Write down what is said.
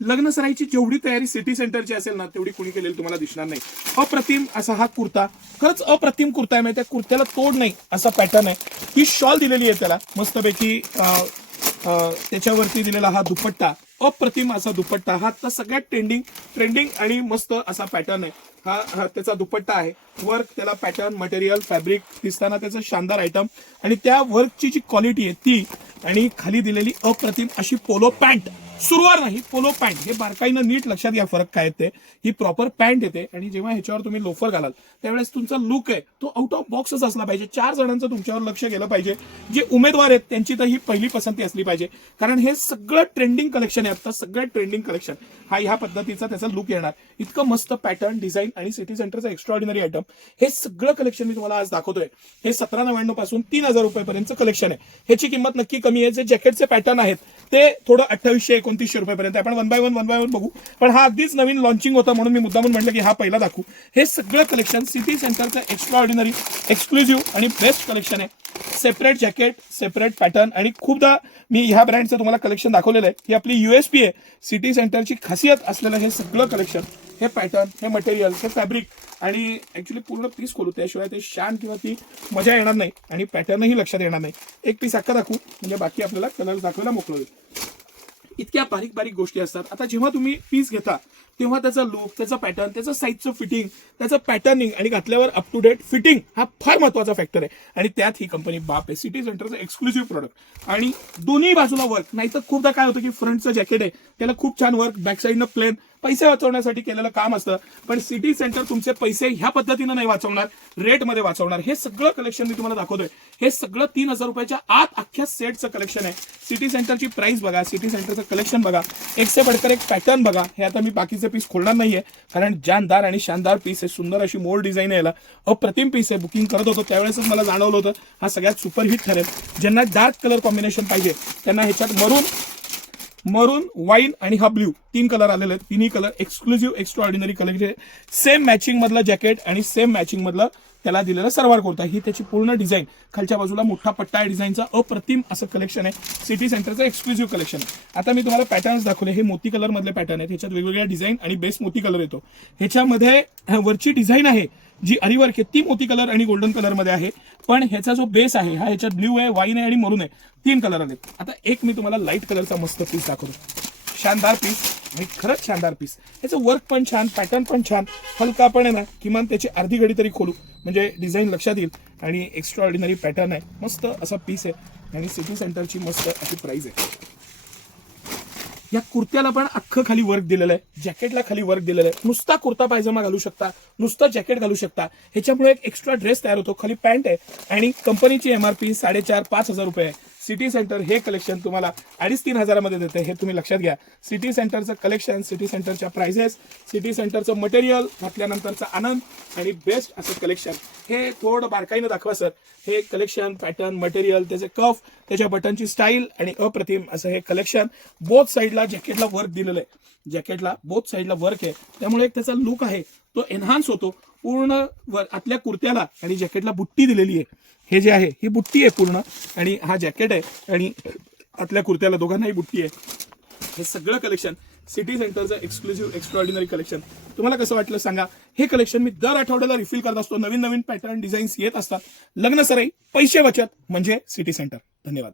लग्न सराईची जेवढी तयारी सिटी सेंटरची असेल ना तेवढी कुणी केलेली तुम्हाला दिसणार नाही. अप्रतिम असा हा कुर्ता, खरंच अप्रतिम कुर्ता आहे. म्हणजे त्या कुर्त्याला तोड नाही असा पॅटर्न आहे. ही शॉल दिलेली आहे त्याला मस्तपैकी, त्याच्यावरती दिलेला हा दुपट्टा, अप्रतिम असा दुपट्टा. हा तर सगळ्यात ट्रेंडिंग आणि मस्त असा पॅटर्न आहे. हा त्याचा दुपट्टा आहे. वर्क, त्याला पॅटर्न, मटेरियल, फॅब्रिक दिसताना त्याचं शानदार आयटम आणि त्या वर्कची जी क्वालिटी आहे ती, आणि खाली दिलेली अप्रतिम अशी पोलो पॅन्ट, सुरवार नाही पोलो पॅन्ट. हे बारकाईनं नीट लक्षात घ्या फरक काय येते. ही प्रॉपर पॅन्ट येते आणि जेव्हा ह्याच्यावर तुम्ही लोफर घालाल त्यावेळेस तुमचा लुक आहे तो आउट ऑफ बॉक्सच असला पाहिजे. 4 जणांचं तुमच्यावर लक्ष गेलं पाहिजे. जे उमेदवार आहेत त्यांची तर ही पहिली पसंती असली पाहिजे, कारण हे सगळं ट्रेंडिंग कलेक्शन आहे. आता सगळं ट्रेंडिंग कलेक्शन हा ह्या पद्धतीचा त्याचा लुक येणार. इतकं मस्त पॅटर्न, डिझाईन आणि सिटी सेंटरचा एक्स्ट्राऑर्डिनरी आयटम. हे सगळं कलेक्शन मी तुम्हाला आज दाखवतोय. हे 1799 पासून 3000 रुपयापर्यंतचं कलेक्शन आहे. ह्याची किंमत नक्की कमी आहे. जे जॅकेटचे पॅटर्न आहेत ते थोडं 2800-2900 रुपयापर्यंत. आपण वन बाय वन बघू, पण हा अगदीच नवीन लॉन्चिंग होता म्हणून मी मुद्दामून म्हटलं की हा पहिला दाखवू. हे सगळं कलेक्शन सिटी सेंटरचं एक्स्ट्राऑर्डिनरी, एक्सक्लुझिव्ह आणि बेस्ट कलेक्शन आहे. सेपरेट जॅकेट, सेपरेट पॅटर्न, आणि खूपदा मी ह्या ब्रँडचं तुम्हाला कलेक्शन दाखवलेलं आहे. ही आपली USP आहे. सिटी सेंटरची खासियत असलेलं हे सगळं कलेक्शन, हे पॅटर्न, हे मटेरियल, हे फॅब्रिक, आणि ऍक्च्युली पूर्ण पीस खोलू त्याशिवाय ते शान किंवा ती मजा येणार नाही आणि पॅटर्नही लक्षात येणार नाही. एक पीस अख्खा दाखवू म्हणजे बाकी आपल्याला कलर दाखवायला मोकळं होईल. इतक्या बारीक गोष्टी असतात. आता जेव्हा तुम्ही पीस घेता तेव्हा त्याचा लुक, त्याचा पॅटर्न, त्याचं साईजचं फिटिंग, त्याचं पॅटर्निंग आणि घातल्यावर अप टू डेट फिटिंग हा फार महत्वाचा फॅक्टर आहे. आणि त्यात ही कंपनी बाप आहे. सिटी सेंटरचं एक्सक्लुझिव्ह प्रोडक्ट आणि दोन्ही बाजूला वर्क. नाहीतर खूपदा काय होतं की फ्रंटचं जॅकेट आहे त्याला खूप छान वर्क, बॅक साईडनं प्लेन, पैसे वाचवण्यासाठी केलेलं काम असतं. पण सिटी सेंटर तुमचे पैसे ह्या पद्धतीनं नाही वाचवणार, रेटमध्ये वाचवणार. हे सगळं कलेक्शन मी तुम्हाला दाखवतोय. हे सगळं 3000 रुपयाच्या आत अख्ख्या सेटचं कलेक्शन आहे. सिटी सेंटरची प्राइस बघा, सिटी सेंटरचं कलेक्शन बघा, एक से बढ़कर एक पॅटर्न बघा. हे आता मी बाकीचे पीस खोलणार नाहीये कारण जानदार आणि शानदार पीस आहे. सुंदर अशी मोर डिझाईन आहे याला, अप्रतिम पीस आहे. बुकिंग करत होतो त्यावेळेसच मला जाणवलं होतं हा सगळ्यात सुपरहिट ठरेल. ज्यांना डार्क कलर कॉम्बिनेशन पाहिजे त्यांना ह्याच्यात मरून, वाईन आणि हा ब्ल्यू 3 कलर आलेले आहेत. तिन्ही colour exclusive extraordinary collection. Same matching मधलं जॅकेट आणि सेम मॅचिंग मधलं त्याला दिलेलं सलवार कुर्ता. ही त्याची पूर्ण डिझाईन, खालच्या बाजूला मोठा पट्टा आहे डिझाईनचा. अप्रतिम असं कलेक्शन आहे. सिटी सेंटरचं एक्सक्लुझिव्ह कलेक्शन आहे. आता मी तुम्हाला पॅटर्न्स दाखवले. हे मोती कलर मधले पॅटर्न आहेत. ह्याच्यात वेगवेगळ्या डिझाईन आणि बेस मोती कलर येतो. ह्याच्यामध्ये वरची डिझाईन आहे जी अरिवर्क आहे ती मोती कलर आणि गोल्डन कलर मध्ये आहे. पण ह्याचा जो बेस आहे हा ह्याच्यात ब्ल्यू आहे, वाईन आहे आणि मरून आहे. 3 कलर आले. आता एक मी तुम्हाला लाईट कलरचा मस्त पीस दाखवतो. शानदार पीस आणि खरंच शानदार पीस. याचं वर्क पण छान, पॅटर्न पण छान, हलका पण आहे ना. किमान त्याची अर्धी घडी तरी खोलू म्हणजे डिझाईन लक्षात येईल. आणि एक्स्ट्राऑर्डिनरी पॅटर्न आहे. मस्त असा पीस आहे आणि सिटी सेंटरची मस्त अशी प्राइस आहे. या कुर्त्याला पण अख्खं खाली वर्क दिलेलं आहे, जॅकेटला खाली वर्क दिलेलं आहे. नुसता कुर्ता पायजमा घालू शकता, नुसतं जॅकेट घालू शकता. ह्याच्यामुळे एक एक्स्ट्रा ड्रेस तयार होतो. खाली पॅन्ट आहे आणि कंपनीची MRP 4,500-5,000 रुपये आहे. सिटी सेंटर हे कलेक्शन तुम्हाला 2,500-3 हजारामध्ये देते. हे तुम्ही लक्षात घ्या. सिटी सेंटरचं कलेक्शन, सिटी सेंटरच्या प्राइसेस, सिटी सेंटरचं मटेरियल, घातल्यानंतरचा आनंद आणि बेस्ट असं कलेक्शन. हे थोडं बारकाईनं दाखवा सर. हे कलेक्शन, पॅटर्न, मटेरियल, त्याचे कफ, त्याच्या बटनची स्टाईल आणि अप्रतिम असं हे कलेक्शन. बोथ साईडला जॅकेटला वर्क दिलेलं आहे. जॅकेटला बोथ साईडला वर्क आहे त्यामुळे एक त्याचा लुक आहे तो एनहान्स होतो. पूर्ण आतल्या कुर्त्याला आणि जॅकेटला बुट्टी दिलेली आहे. हे जे आहे ही बुट्टी आहे पूर्ण, आणि हा जॅकेट आहे आणि आतल्या कुर्त्याला दोघांनाही बुट्टी आहे. हे सगळं कलेक्शन सिटी सेंटरचं एक्सक्लुझिव्ह एक्स्ट्राऑर्डिनरी कलेक्शन. तुम्हाला कसं वाटलं सांगा. हे कलेक्शन मी दर आठवड्याला रिफिल करत असतो. नवीन पॅटर्न, डिझाईन्स येत असतात. लग्न सराई, पैसे बचत म्हणजे सिटी सेंटर. धन्यवाद.